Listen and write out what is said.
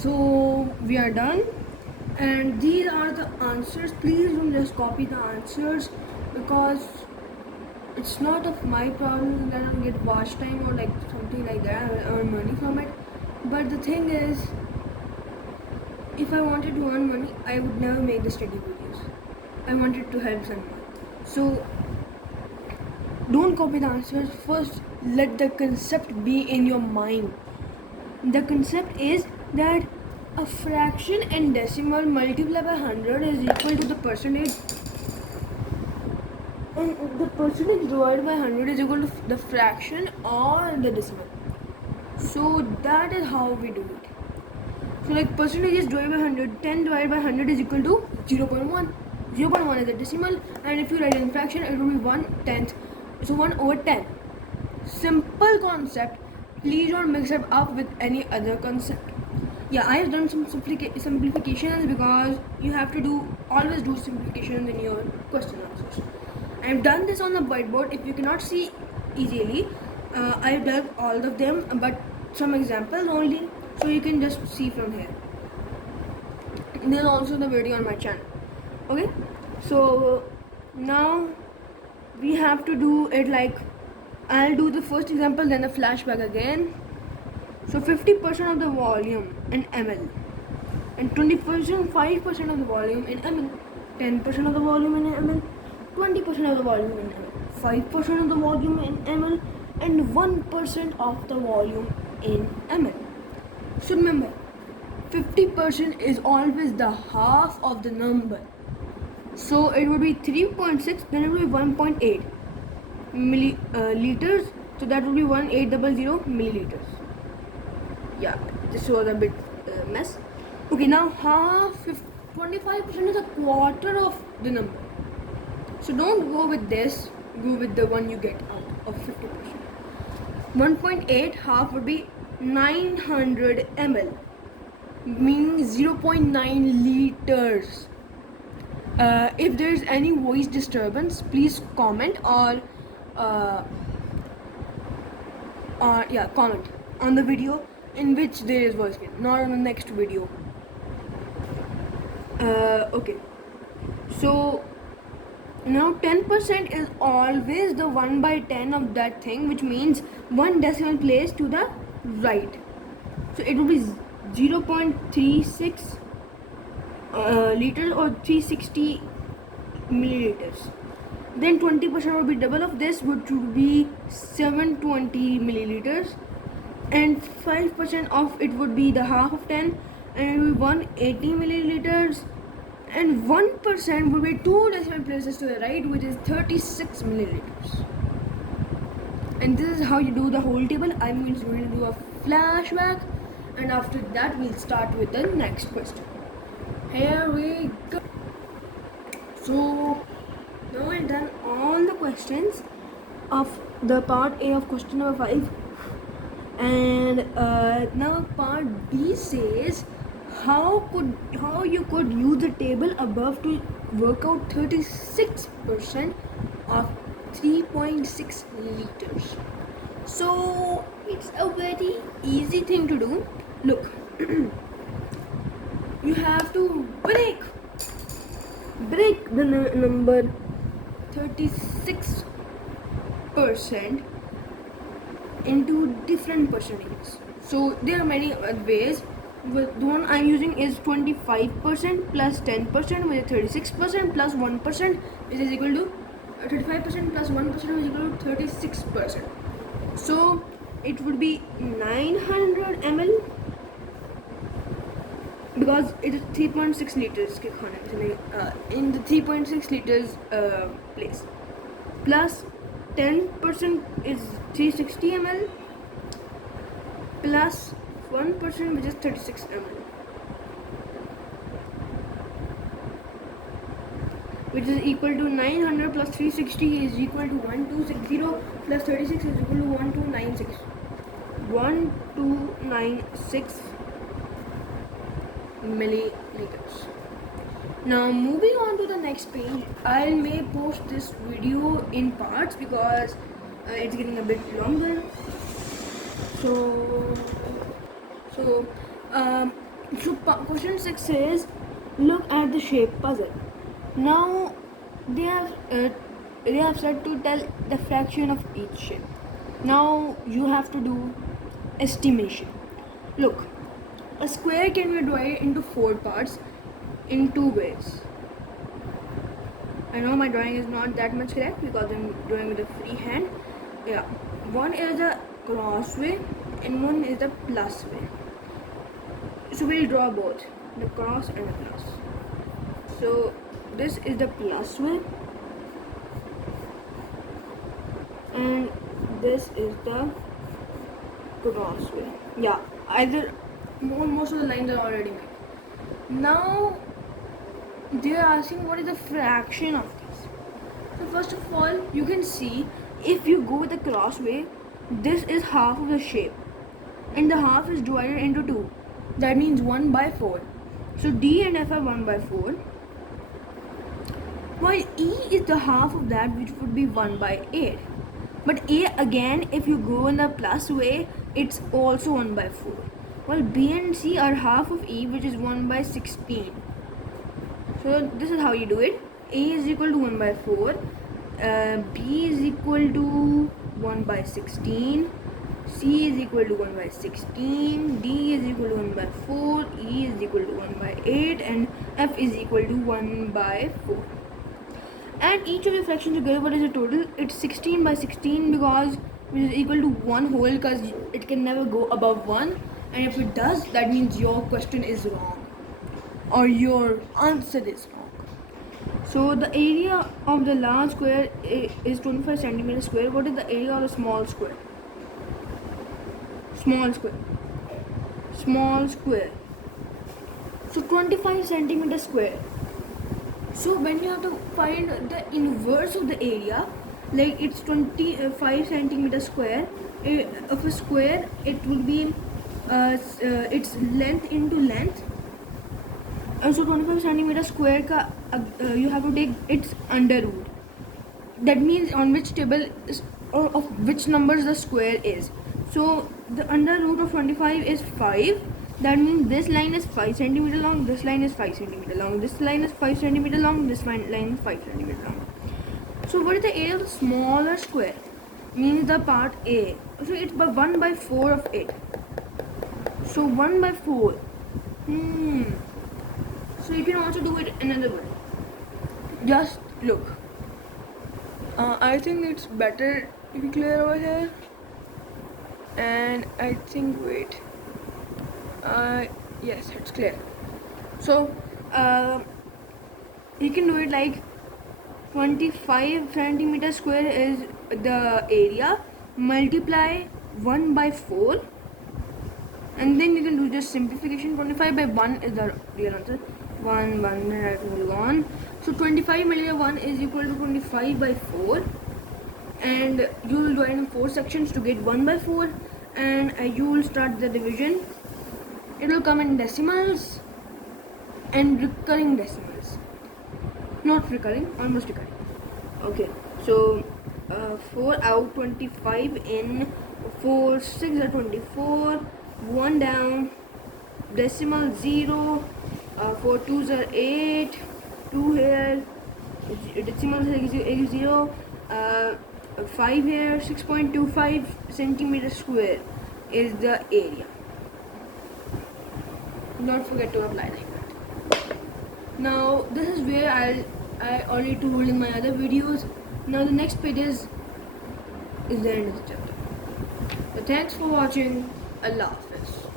So we are done, and these are the answers. Please don't just copy the answers, because it's not of my problem that I'll get watch time or like something like that. I will earn money from it. But the thing is, if I wanted to earn money, I would never make the study videos. I wanted to help someone. So don't copy the answers. First, let the concept be in your mind. The concept is that a fraction and decimal multiplied by 100 is equal to the percentage, and the percentage divided by 100 is equal to the fraction or the decimal. So that is how we do it. So like percentage is divided by 100, 10 divided by 100 is equal to 0.1. 0.1 is a decimal, and if you write it in fraction, it will be 1/10. So 1 over 10. Simple concept. Please don't mix it up with any other concept. Yeah, I have done some simplifications, because you have to always do simplifications in your question answers. I have done this on the whiteboard. If you cannot see easily, I have done all of them, but some examples only, so you can just see from here. There's also the video on my channel. Okay, so now we have to do it like, I'll do the first example, then a flashback again. So 50% of the volume in ml, and 5% of the volume in ml, 10% of the volume in ml, 20% of the volume in ml, 5% of the volume in ml, and 1% of the volume in ml. So remember, 50% is always the half of the number. So it would be 3.6, then it would be 1.8 liters. So that would be 1800 milliliters. Yeah, this was a bit mess. Okay, now 25% is a quarter of the number. So don't go with this, go with the one you get out of 50%. 1.8 half would be 900 ml, meaning 0.9 liters. If there is any voice disturbance, please comment or comment on the video in which there is voice gain, not on the next video. Okay, so now 10% is always the 1/10 of that thing, which means one decimal place to the right. So it will be 0.36 liters or 360 milliliters. Then 20% will be double of this, which would be 720 milliliters, and 5% of it would be the half of 10, and it will be 180 milliliters, and 1% would be 2 decimal places to the right, which is 36 milliliters. And this is how you do the whole table. I'm going to do a flashback, and after that we'll start with the next question. Here we go. So now I've done all the questions of the part A of question number 5, and now part B says how you could use the table above to work out 36% of 3.6 liters. So it's a very easy thing to do. Look, you have to break the number 36% into different percentages. So there are many ways. The one I'm using is 25% plus 10%, which is 36%, plus 1%, which is equal to 35% plus 1%, which is equal to 36%. So it would be 900 ml, because it is 3.6 liters in the 3.6 liters place, plus 10% is 360 ml, plus 1%, which is 36 ml, which is equal to 900 plus 360 is equal to 1260, plus 36 is equal to 1296 milliliters. Now moving on to the next page, I may post this video in parts, because it's getting a bit longer. So So question 6 says, look at the shape puzzle. Now they have said to tell the fraction of each shape. Now you have to do estimation. Look, a square can be divided into 4 parts in 2 ways. I know my drawing is not that much correct because I'm drawing with a free hand. Yeah, one is the cross way and one is the plus way. So we'll draw both, the cross and the plus. So this is the plus way and this is the cross way. Yeah, either most of the lines are already made. Now they are asking what is the fraction of this. So first of all, you can see if you go with the cross way, this is half of the shape and the half is divided into 2. That means 1 by 4. So D and F are 1 by 4. While E is the half of that, which would be 1 by 8. But A again, if you go in the plus way, it's also 1 by 4. While B and C are half of E, which is 1 by 16. So this is how you do it. A is equal to 1 by 4. B is equal to 1 by 16. C is equal to 1 by 16, D is equal to 1 by 4, E is equal to 1 by 8 and F is equal to 1 by 4. And each of the fractions together, what is the total? It's 16 by 16 because which is equal to 1 whole because it can never go above 1, and if it does, that means your question is wrong or your answer is wrong. So the area of the large square is 25 centimeters square. What is the area of a small square? Small square. So 25 centimeters square. So when you have to find the inverse of the area, like it's 25 centimeters square of a square, it will be its length into length. So 25 centimeters square ka you have to take its under root. That means on which table is, or of which numbers the square is. So the under root of 25 is 5. That means this line is 5 centimeter long, this line is 5 centimeter long, this line is 5 centimeter long, this line is 5 centimeter long. So what is the area of the smaller square? Means the part A. So it's by 1 by 4 of it. So 1 by 4. So you can also do it another way. Just look. I think it's better to be clear over here. And I think, wait. Yes, it's clear. So you can do it like 25 centimeter square is the area, multiply 1 by 4, and then you can do just simplification. 25 by 1 is the real answer. 1 right, 1. So 25 multiplied 1 is equal to 25 by 4, and you will divide in 4 sections to get 1 by 4, and you will start the division. It will come in decimals and recurring decimals. Not recurring, almost recurring. Okay, so 4 out, 25 in, 4 6 are 24, 1 down, decimal 0, 4 2s are 8, 2 here, decimal 0, 5 here. 6.25 centimeters square is the area. Don't forget to apply like that. Now this is where I already told in my other videos. Now the next page is the end of the chapter. So thanks for watching. Allah Hafiz.